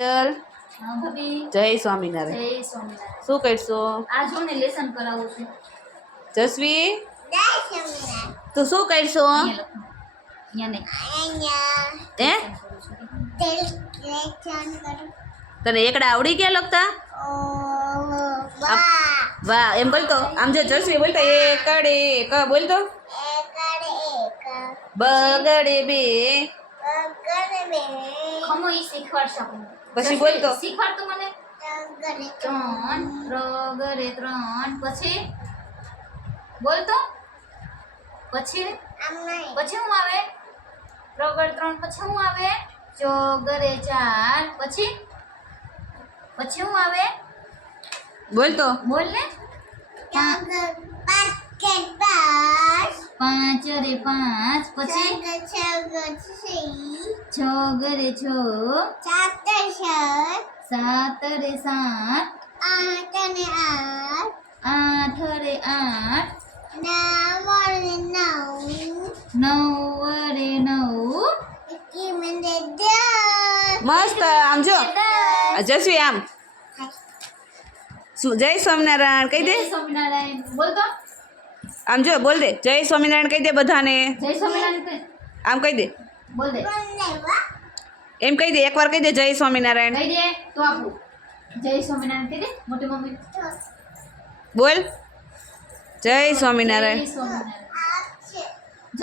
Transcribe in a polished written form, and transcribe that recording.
ચલ હા ભાભી જય સ્વામિનારાયણ. જય સ્વામિનારાયણ. શું કરશો આ જો ને લેસન કરાવું છું. જસવી? તું શું કરશો? અહીંયા હે તને એકડા આવડી ગયા લખતા? વાહ એમ બોલતો. આમ જો જસવી બોલતો એકડે એક બોલતો. બગડે બે ખમો ઈ શીખવાડશે આપણને. પછી બોલતો. શીખવાડ તું મને. ત્રણ રગરે ત્રણ પછી બોલતો. પછી પછી શું આવે? રગડ ત્રણ પછી શું આવે? ચોગરે ચાર પછી પછી શું આવે? બોલતો. બોલ ને. પાંચ રે પાંચ પછી છ ગરે છ સાત રે સાત આઠ રે આઠ નવ રે નવ મસ્ત આમ જો જસવી આમ શું જય સ્વામિનારાયણ કહી દે. જય સ્વામિનારાયણ બોલ તો. આમ જો બોલ દે જય સ્વામિનારાયણ કહી દે બધાને. જય સ્વામિનારાયણ આમ કહી દે. બોલ દે. એમ કહી દે એકવાર કહી દે જય સ્વામિનારાયણ. કહી દે તો આપું. જય સ્વામિનારાયણ કહી દે મોટી મમ્મી. બોલ જય સ્વામિનારાયણ. જય સ્વામિનારાયણ.